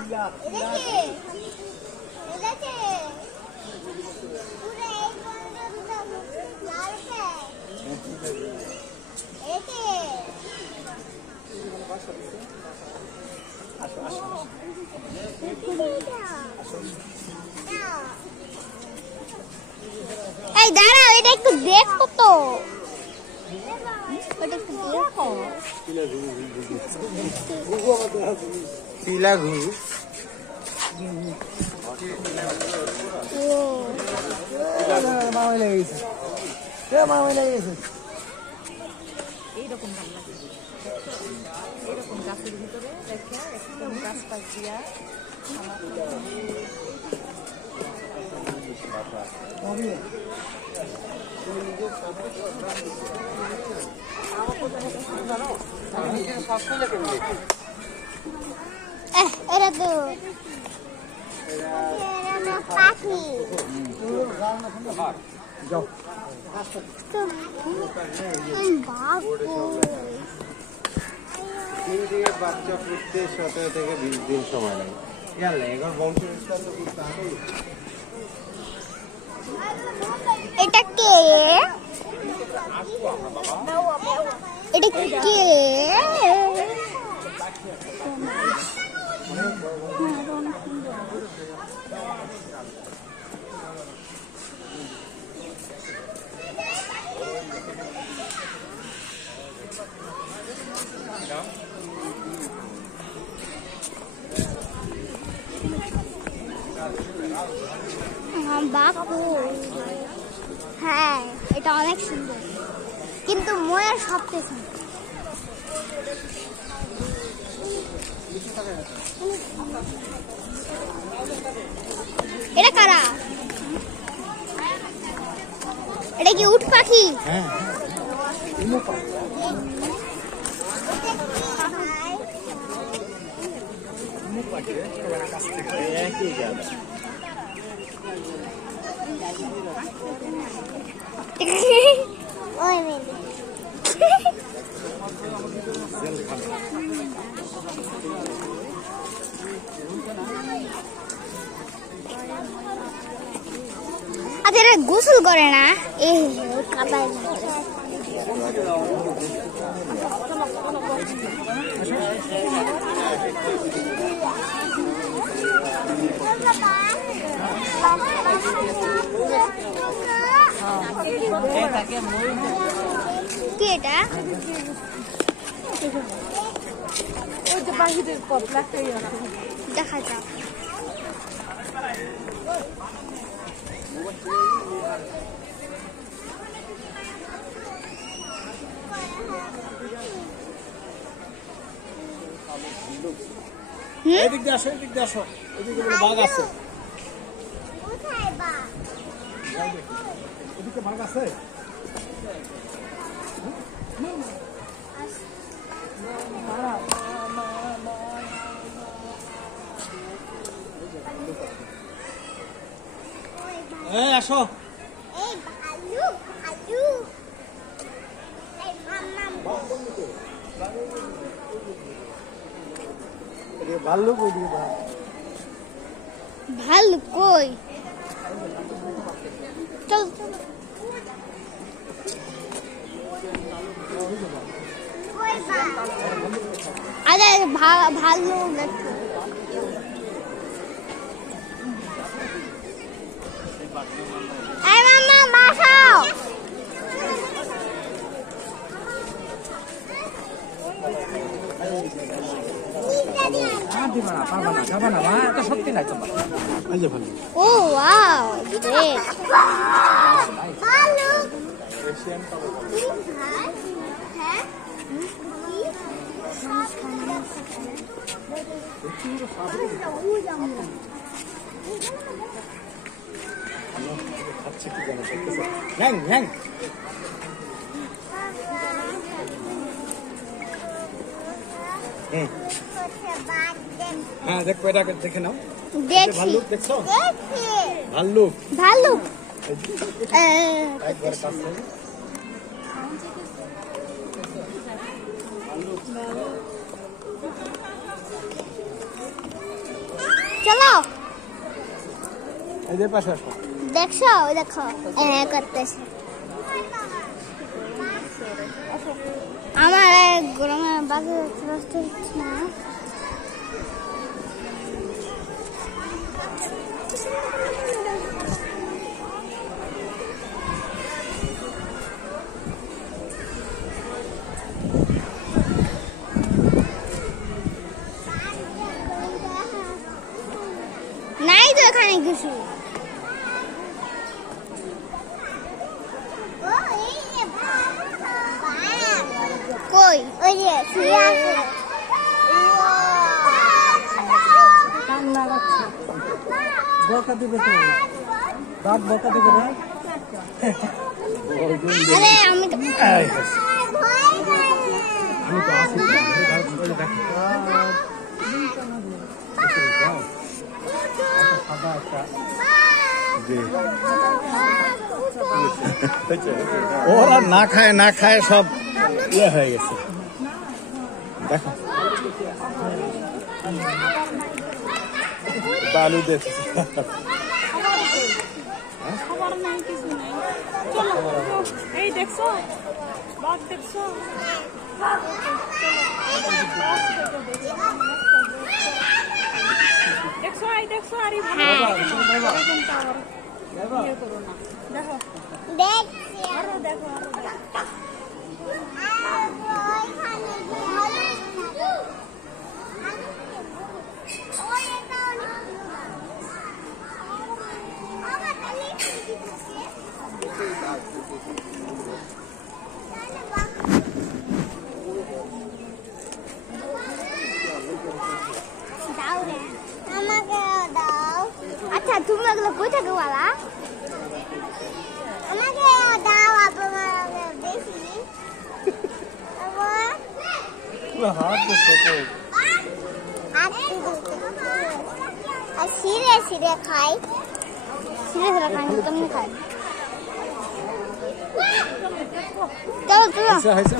এই দাঁড়াও, এটা একটু দেখো তো, এটা একটু দেখো। পিলা ঘু এইরকম ভালো লাগে, এরকম গাছের ভিতরে রেখে একদম গাছ পাশ দিয়া এটা তো পাখি। বাচ্চা ফুটতে 17 থেকে 20 দিন সময় লাগে। এবার বংশবিস্তার তো করতে হবে। এটা কে? এটা কে? বাপু, হ্যাঁ এটা অনেক সুন্দর, কিন্তু ময়ের সবচেয়ে সুন্দর। এটা কারা? এটা কি উট পাখি? হ্যাঁ ওই মেয়ে আচ্ছা, এরা গোসল করে না? কাদায় কি এটা? ওই যে বাহিরের পথ লাগতেই আছে, দেখা যাক। এদিক দিয়ে আসো, এদিক দিয়ে আসো, এদিকে বাঘ আছে। এদিকে বাঘ আছে। আসো। ভাল্লুক ভাল্লুক কই? চল চল। আরে ভাল্লুক দেখো। এই মামা বাসাও। ও ওয়াও, গ্রেট। ভাল্লুক। হ্যাঁ হ্যাঁ দেখো, এটা দেখে নাও। দেখি। ভাল্লুক দেখছো? ভাল্লুক ভাল্লুক একবার কাছে। চলো এদের পাশে আসো। দেখছো ওই দেখো হ্যাঁ করতেছে আমার গরমে বাজে রাস্তা হচ্ছে না নাই তো এখানে কিছু কই ওই যে শুয়ে আছে বকা দিবে তো দাঁত বকা দিবে না আরে আমি তো আসি ওরা না খায় সব ইয়ে হয়ে গেছে দেখো বালু দেখছি খবর নাই কিছু নাই চলো এই দেখছো বাঘ দেখছো দেখছো এই দেখছো আরে ইয়ে করো না দেখো দেখছি আরো দেখো আচ্ছা তুমি এগুলো কই থেকে বলা আমাকে দাও আপনার বেশি হাত ছোট আর সিরে সিরে খাই সিরে সিরে খাই কেমনি খাই চলো চলো হয়েছে